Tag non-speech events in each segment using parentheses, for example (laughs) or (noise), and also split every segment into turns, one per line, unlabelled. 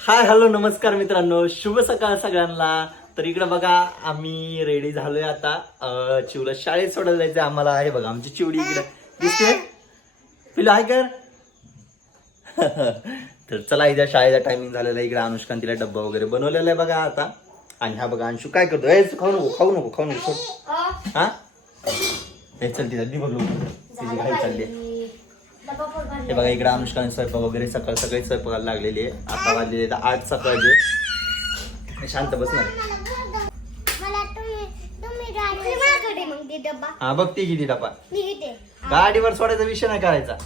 Hi hello नमस्कार मित्रांनो. शुभ सकाळ सगळ्यांना. तर इकडे बघा आम्ही रेडी झालोय आता. चिवला शाळेत सोडायला जायचं आम्हाला. आहे बघा आमची चिवडी इकडे. दिसते? पिलं आहे कर. (laughs) तर चला इथे शाळेचा टायमिंग झालेला आहे. इकडे अनुष्कान तिला डब्बा वगैरे बनवलेला आहे बघा आता. आणि हा बघा अंशू काय करतो ए खाऊ नको खाऊ नको खाऊ नको. हा? हे चल तिला निघलो तिची घाई चालली आहे. हे बघा इकडे अनुष्काने स्वयंपाक वगैरे सकाळ सकाळी स्वयंपाकाला लागलेली आहे. आता वाजलेले आहेत आठ सकाळचे. शांत बसणार
मला तुम्ही तुम्ही गाडी माझ्याकडे मग ते
हा किती डबा गाडीवर सोडायचा विषय नाही करायचा.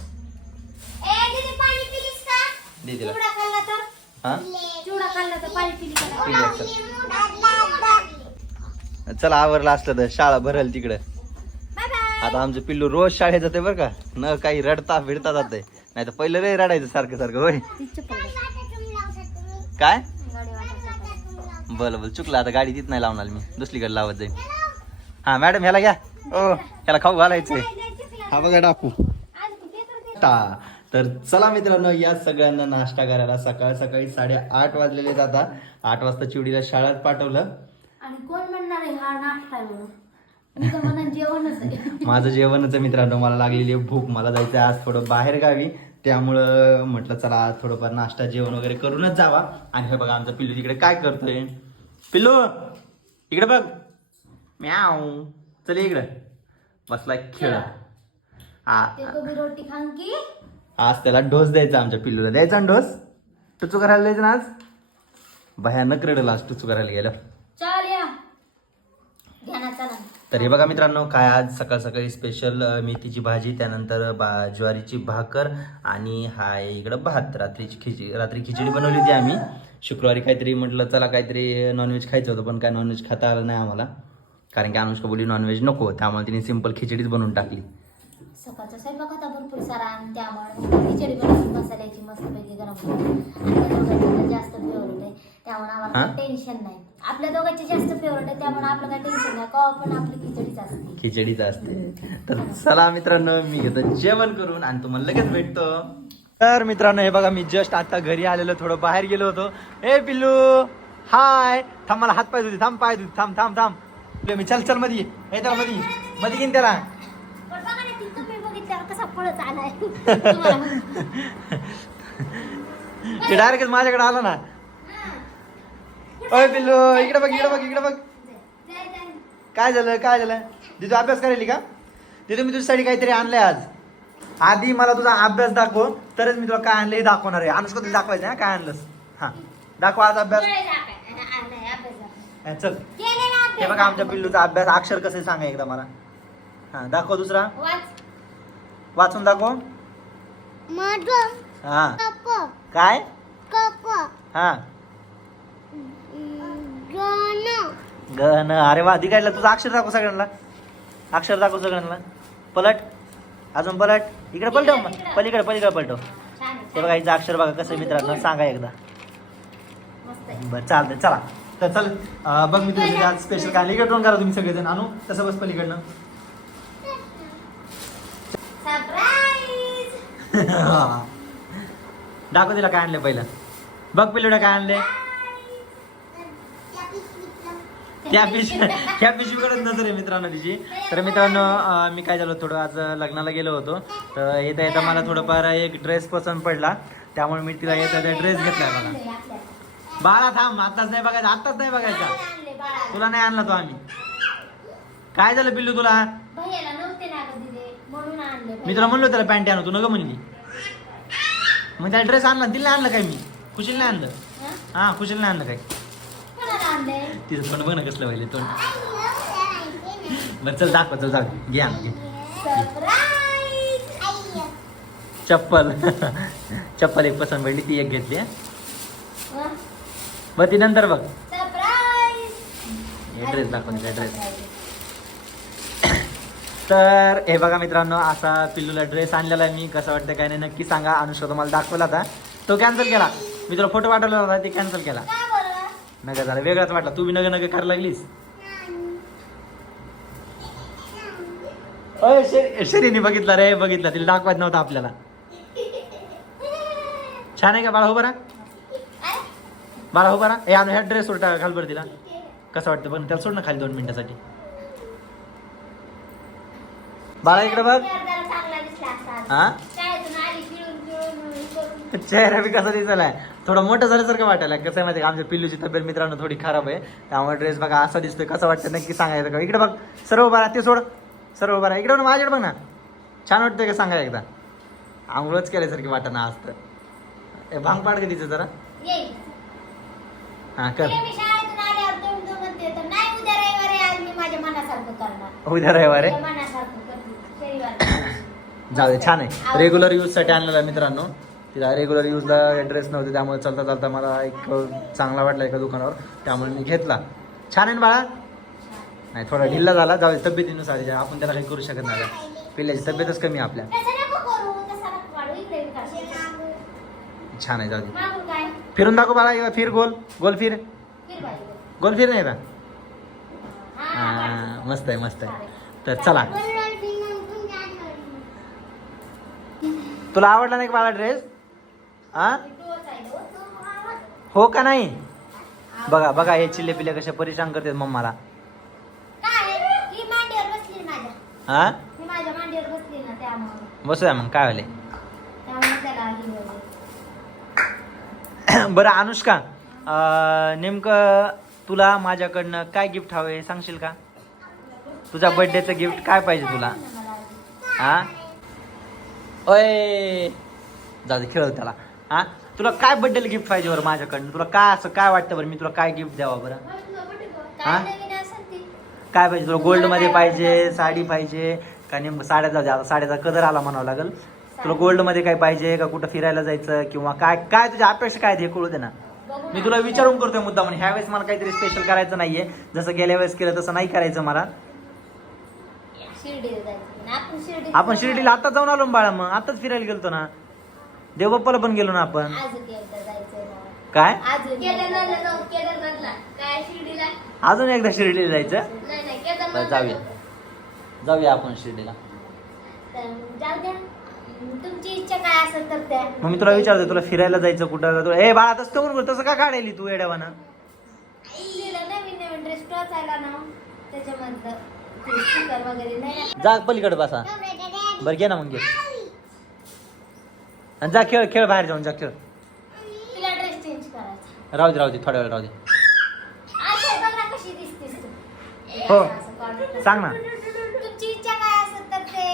तर?
हा?
तर.
चला आवरला असलं तर शाळा भरेल तिकडे. आता आमचं पिल्लू रोज शाळेत जाते बरं का. न काही रडता फिरता जाते. नाही तर पहिलं रे रडायचं सारखं सारखं होय. काय? बरं बरं चुकलं. आता गाडी तिथं नाही लावणार मी. दुसरीकडे लावत जाईल हा मॅडम ह्याला घ्या. ओ ह्याला खाऊ घालायचंय. हा बघा डाकू. टा. तर चला मित्रांनो या सगळ्यांना नाश्ता करायला. सकाळ सकाळी साडे आठ वाजलेले जाता आठ वाजता चिवडीला शाळेत पाठवलं.
आणि कोण म्हणणार आहे हा नाश्ता मी तर म्हणून जेवणच आहे. (laughs)
माझं जेवणच आहे मित्रांनो मला लागलेली आहे भूक मला जायचं आहे आज थोडं बाहेर गावी. त्यामुळं म्हटलं चला आज थोडंफार नाश्ता जेवण वगैरे करूनच जावा. आणि हे बघा आमचं पिल्लू तिकडे काय करतोय? पिल्लू इकडे बघ. म्याव चल इकडे. बसलाय खेळ.
रोटी की?
आज त्याला डोस द्यायचा आमच्या पिल्लूला. द्यायचा ना डोस? टुचू करायला द्यायचा ना आज? भयानक रडला आज टुचू करायला गेलं.
चाल या. घ्या ना चला.
तर हे बघा मित्रांनो काय आज सकाळ सकाळी स्पेशल मेथीची भाजी त्यानंतर बा ज्वारीची भाकर आणि हा इकडं भात. रात्रीची खिचडी रात्री खिचडी बनवली होती आम्ही. शुक्रवारी काहीतरी म्हटलं चला काहीतरी नॉनव्हेज खायचं होतं पण काय नॉनव्हेज खाता आलं नाही आम्हाला. कारण की अनुष्का बोली नॉनव्हेज नको त्यामुळे तिने सिंपल खिचडीच बनवून टाकली.
सकाळचा स्वयंपाक होता भरपूर सारा आणि त्यामुळे खिचडी बनवली मसाल्याची मस्तपैकी गरम करून. आपल्या दोघांची जास्त फेवरेट आहे. त्यामुळे आम्हाला
हा?
टेन्शन नाही. आपल्या दोघांची जास्त फेवरेट आहे त्यामुळे आपलं काही टेन्शन नाही. कवा पण आपली खिचडीच असते.
खिचडीच असते. तर चला मित्रांनो मी घेतो जेवण करून आणि तुम्हाला लगेच भेटतो. तर मित्रांनो हे बघा मी जस्ट आता घरी आलेलो थोडं बाहेर गेलो होतो. ए पिल्लू! हाय! थांब मला हात पाय धुते थांब पाय थांब थांब थांब. मी चल चल मधी ये. ए त्याला मधी मधी घेईन त्याला
पण बघा ना ती तुम्ही बघितल्यावर कसा पळत आलाय (laughs) तुम्हाला
ते डायरेक्ट माझ्याकडे आला ना. ओय पिल्लू इकडे बघ इकडे बघ इकडे बघ. काय झालं काय झालं? तिथं अभ्यास करायली का? तिथे मी तुझ्यासाठी काहीतरी आणलंय आज. आधी मला तुझा अभ्यास दाखव तरच मी तुला काय आणलंय हे दाखवणार आहे. अनुष्का तुला दाखवायचं हा? काय आणलंस? हा. दाखव आज अभ्यास. हा, चल. हे बघा आमच्या पिल्लूचा अभ्यास. अक्षर कसं आहे सांगा एकदा मला. हा दाखव दुसरा.
वाच.
वाचून दाखव. हा.
कप.
काय?
कप.
हा.
गण.
गण. अरे वा काढला तुझं अक्षर दाखव सगळ्यांना. अक्षर दाखव सगळ्यांना. पलट. अजून पलट. इकडे पलटव. पलीकडे पलीकडे पलटव. हे बघा हिचं अक्षर बघा कसं मित्रांनो. सांगा एकदा. बरं चालतंय. चला. तर चल. बघ मी आज स्पेशल काय? इकडे ड्रोन करा तुम्ही सगळेजण. आणू. तसं बस पलीकडनं
सरप्राईज (laughs)
दाखव तिला काय आणलं पहिलं. बघ पिल्लुडा काय आणले त्या पिशवी त्या पिशवीकडेच नजर आहे मित्रांनो तिची. तर मित्रांनो मी काय झालं थोडं आज लग्नाला गेलो होतो. तर येता येता मला थोडंफार एक ड्रेस पसंत पडला. त्यामुळे मी तिला येता येता ड्रेस घेतलाय मला बाळा थांब आत्ताच नाही बघायचा आत्ताच नाही बघायचा. तुला नाही आणला तो आम्ही. काय झालं पिल्लू तुला
भैयाला नव्हते ना गं दिले म्हणून आणले
मी तुला म्हणलो त्याला पॅन्ट आणू तू नका म्हणली. मग त्याला ड्रेस आणला तिला आणलं काय मी? खुशील नाही आणलं.
हं?
खुशील नाही आणलं काय?
कोणाला
तिचं पण बघ ना कसलं व्हायला तोंड. बरं चल दाखव चल घे आण घे.
सरप्राईज
चप्पल. (laughs) चप्पल एक पसंत पडली ती एक घेतली हं. बरं ती नंतर बघ.
सरप्राईज
हे ड्रेस दाखव ड्रेस तर हे बघा मित्रांनो असा पिल्लूला ड्रेस आणलेला आहे मी. कसं वाटतं काय नाही नक्की सांगा. अनुष्का तुम्हाला दाखवला होता तो कॅन्सल केला. मी तुला फोटो पाठवला होता ते कॅन्सल केला. नका झाला वेगळाच वाटला. तू बी नग नग करायला लागलीस. शरी शरीने बघितला रे बघितला. तिला दाखवायचं नव्हतं आपल्याला. छान आहे का बाळा हो बरा? मला हो बरा? ए आणू ह्या ड्रेस टाक, घाल बरं तिला. कसं वाटतं? पण त्याला सोड ना खाली दोन मिनिटासाठी. बाळा इकडे बघ.
असता
हा. चेहरा बी कसा दिसायला थोडं मोठं झाल्यासारखं वाटायला. कसं आहे माहिती का? आमच्या पिल्लूची तब्येत मित्रांनो थोडी खराब आहे. त्यामुळे ड्रेस बघा असा दिसतोय. कसं वाटतं नक्की सांगायचं का? इकडे बघ. सर्व बारा ते सोड. सर्व बारा इकडे माझ्याकडे बघ ना. छान वाटतंय का सांगा एकदा? आंघोळच केल्यासारखी ना आज तर. ए, भांग पाड का तिचं जरा? हा कर.
तिला मी शाळेतून
जाऊ दे छान आहे. रेग्युलर यूजसाठी आणलेला आहे मित्रांनो. तिला रेग्युलर यूजला ड्रेस नव्हते त्यामुळे चालता चालता मला एक चांगला वाटला एका दुकानावर. त्यामुळे मी घेतला. छान आहे ना बाळा? नाही थोडा ढिल्ला झाला. जाऊ दे तब्येतीनुसार. आपण त्याला काही करू शकत नाही. पिल्ल्याची तब्येतच कमी आहे आपल्या. छान आहे जाऊ दे. फिरून दाखव बाळा फिर गोल. गोल फिर. गोल. फिर नाही का.
हा
मस्त आहे मस्त आहे. तर चला. तुला आवडला नाही का माझा ड्रेस हा?
हो.
का नाही? बघा बघा हे चिल्ले पिल्ले कशा परेशान करतात मम्माला.
काय हा
बसूया मग काय
झाले (coughs)
बरं अनुष्का नेमकं तुला माझ्याकडनं काय गिफ्ट हवे सांगशील का? तुझ्या बर्थडेचं गिफ्ट काय पाहिजे तुला? हा? ओय. जाऊ दे खेळव त्याला. हा? तुला काय बर्थडेला गिफ्ट पाहिजे बरं माझ्याकडनं? तुला काय असं काय वाटतं बरं? मी तुला काय गिफ्ट द्यावा बरं? हा?
काय
पाहिजे तुला? गोल्डमध्ये पाहिजे साडी पाहिजे का नेमकं साड्या जाऊ दे आता साड्याचा कलर आला म्हणावं लागेल. तुला गोल्डमध्ये काय पाहिजे का कुठं फिरायला जायचं किंवा काय काय तुझ्या अपेक्षा काय ते कळू दे ना. मी. तुला विचारून करतोय मुद्दा म्हणून ह्या वेळेस मला काहीतरी स्पेशल करायचं नाहीये. जसं गेल्या वेळेस केलं तसं नाही करायचं मला.
शिर्डीला जायचं ना आपण शिर्डी
आपण शिर्डीला आता जाऊन आलो ना बाळा मग. आताच फिरायला गेलतो ना. देवबाप्पाला पण गेलो ना आपण.
आज एकदा जायचंय ना.
काय?
आज केदारनाथला जाऊ केदारनाथला. काय शिर्डीला?
अजून एकदा शिर्डीला जायचं.
नाही नाही
बरं,
केदारनाथ
जाऊया. जाऊया आपण शिर्डीला.
तर जाऊ द्या. तुमची इच्छा काय असेल तर त्या
मग मी तुला विचारतो तुला फिरायला जायचं कुठं? तुला ए बाळा तसं करून बोल, तसं का काढायली तू येड्यावानं?
तिला नवीन नवीन ड्रेस टोचायला ना. त्याच्यामधलं. वगैरे नाही.
जा पलीकडे बसा. बरं घे ना मग घे. आणि जा खेळ खेळ बाहेर जाऊन जा खेळ.
तिला ड्रेस चेंज करायचा.
राहू दे राहू दे थोड्या वेळ राहू दे.
असं बघ ना कशी दिसतेस तू.
हो.
असं.
सांग ना.
तुमची इच्छा काय तर ते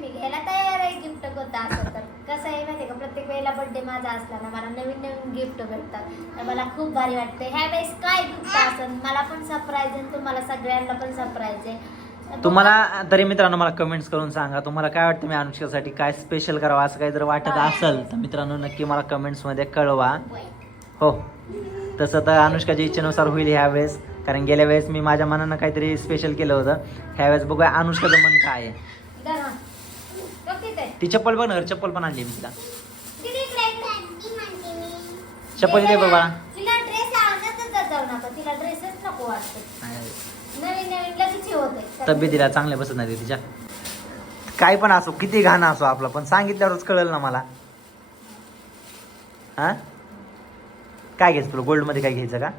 मी घ्यायला तयार आहे गिफ्ट कोणतं तर. कसं आहे माहिती का? प्रत्येक वेळेला बर्थडे माझा असला ना मला नवीन नवीन गिफ्ट भेटतात. तर मला खूप भारी वाटतं. ह्या वेळेस काय गिफ्ट असेल मला पण सरप्राईज आहे तुम्हाला सगळ्यांना पण सरप्राईज आहे.
तुम्हाला तरी मित्रांनो मला कमेंट्स करून सांगा. तुम्हाला काय वाटतं मी अनुष्कासाठी काय स्पेशल करावं? असं काही जर वाटत असेल तर मित्रांनो नक्की मला कमेंट्समध्ये कळवा. हो. तसं तर अनुष्काच्या इच्छेनुसार होईल ह्या वेळेस. कारण गेल्या वेळेस मी माझ्या मनानं काहीतरी स्पेशल केलं होतं. ह्यावेळेस बघूया अनुष्काचं मन काय आहे. ती चप्पल पण घर चप्पल पण आणली मी तिला. चप्पल दे बाबा
नवीन नवीन लगेच हे होते
तब्येतीला चांगल्या बसत नाही तिच्या. काय पण असो किती घाण असो आपलं पण सांगितल्यावरच कळेल ना मला. हा? काय घ्यायचं तुला? गोल्डमध्ये काय घ्यायचं का?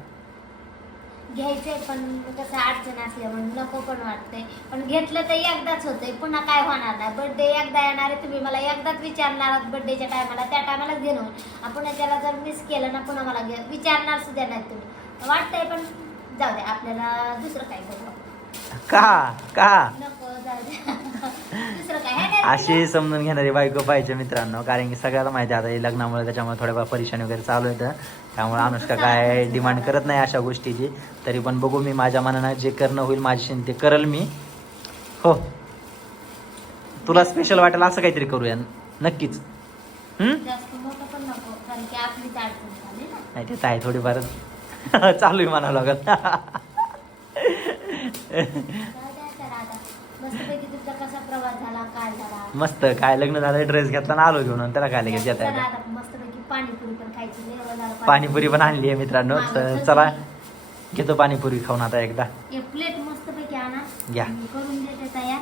घ्यायचंय पण कसं अडचण असल्यामुळे नको पण वाटतंय. पण घेतलं तर एकदाच होतंय पुन्हा काय होणार नाही. बर्थडे एकदा येणार आहे तुम्ही मला एकदाच विचारणार आहात बर्थडेच्या टायमाला त्या टायमालाच होईल आपण त्याला जर मिस केलं ना पुन्हा मला विचारणार सुद्धा नाही तुम्ही. वाटतंय पण जाऊ द्या आपल्याला दुसरं काय बघू
का? का? अशी समजून घेणारी बायको पाहिजे मित्रांनो कारण की सगळ्याला माहिती आहे आता हे लग्नामुळे त्याच्यामुळे थोड्याफार परेशानी वगैरे चालू येतं त्यामुळे अनुष्का काय डिमांड करत नाही अशा गोष्टीची. तरी पण बघू मी माझ्या मनानं जे करणं होईल माझी ते करल मी. हो. तुला स्पेशल वाटेल असं काहीतरी करूया नक्कीच. नाही ते आहे थोडीफार. (laughs) चालू आहे म्हणावं लागत
कसा प्रवास झाला काय झाला
मस्त काय लग्न झालं ड्रेस घेतला ना आलो घेऊन त्याला काय लगेच येता
चला
येतं.
आता मस्तपैकी पाणीपुरी पण खायची लय वेळ झाला
पाणीपुरी पण आणली आहे मित्रांनो. तर चला घेतो पाणीपुरी खाऊन आता एकदा.
एक प्लेट मस्तपैकी आणा.
घ्या.
करून देते तयार.